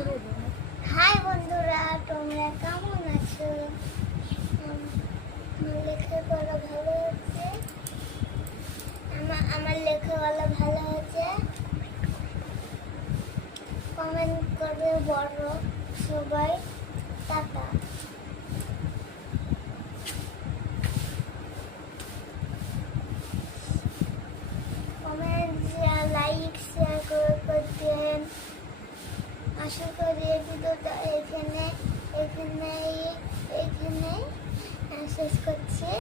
High বন্ধুরা, তোমরা কেমন আছো? লেখাগুলো ভালো হচ্ছে, আমার লেখাগুলো ভালো হচ্ছে। কমেন্ট করবে বড় সবাই। টাটা।